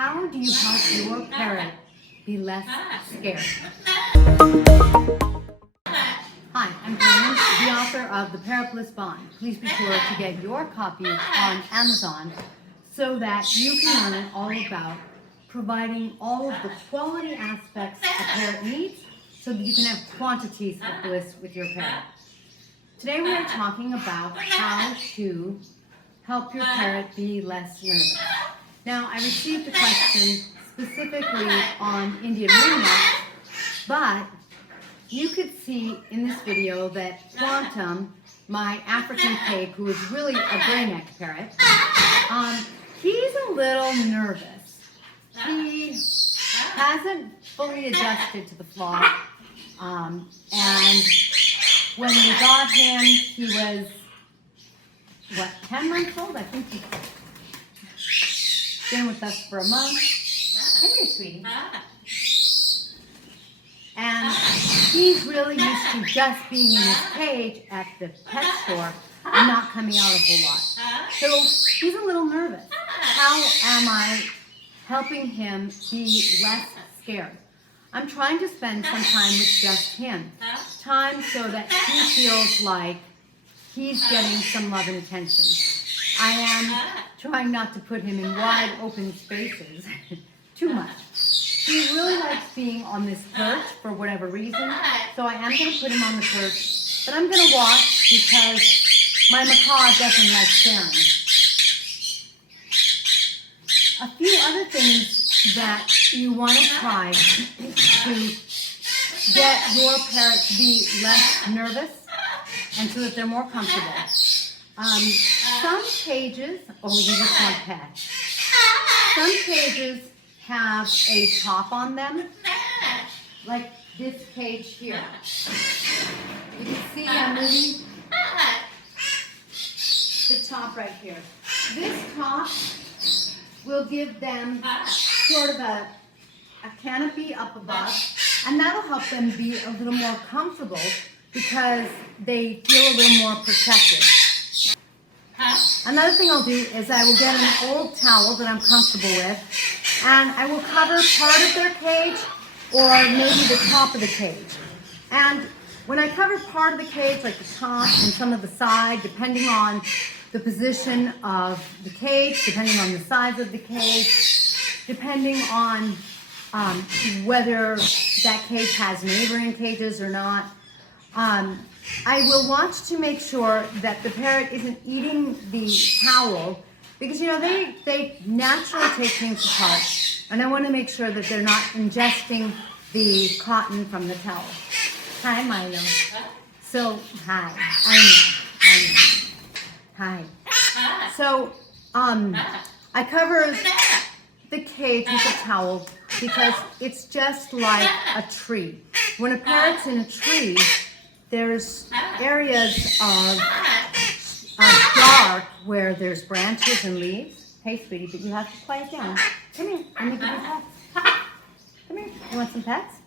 How do you help your parrot be less scared? Hi, I'm Parrot, the author of The Parrot Bliss Bond. Please be sure to get your copy on Amazon so that you can learn all about providing all of the quality aspects a parrot needs so that you can have quantities of bliss with your parrot. Today we are talking about how to help your parrot be less nervous. Now, I received a question specifically on Indian ringneck, but you could see in this video that Quantum, my African pig, who is really a gray-necked parrot, he's a little nervous. He hasn't fully adjusted to the flock, and when we got him, he was, 10 months old? I think he's been with us for a month. Come here, sweetie. And he's really used to just being in his cage at the pet store and not coming out a whole lot. So he's a little nervous. How am I helping him be less scared? I'm trying to spend some time with just him. Time so that he feels like he's getting some love and attention. I am trying not to put him in wide open spaces too much. He really likes being on this perch for whatever reason, so I am going to put him on the perch, but I'm going to watch because my macaw doesn't like staring. A few other things that you want to try to get your parrot to be less nervous and so that they're more comfortable. Some cages, you just want pet. Some cages have a top on them, like this cage here. You can see I'm moving the top right here. This top will give them sort of a canopy up above, and that'll help them be a little more comfortable because they feel a little more protected. Another thing I'll do is I will get an old towel that I'm comfortable with, and I will cover part of their cage or maybe the top of the cage. And when I cover part of the cage, like the top and some of the side, depending on the position of the cage, depending on the size of the cage, depending on whether that cage has neighboring cages or not, I will watch to make sure that the parrot isn't eating the towel because, they naturally take things apart, and I want to make sure that they're not ingesting the cotton from the towel. Hi, Milo. So, hi. I know. Hi. So, I cover the cage with a towel because it's just like a tree. When a parrot's in a tree, there's areas of dark where there's branches and leaves. Hey, sweetie, but you have to quiet down. Come here. Let me give you pets. Come here. You want some pets?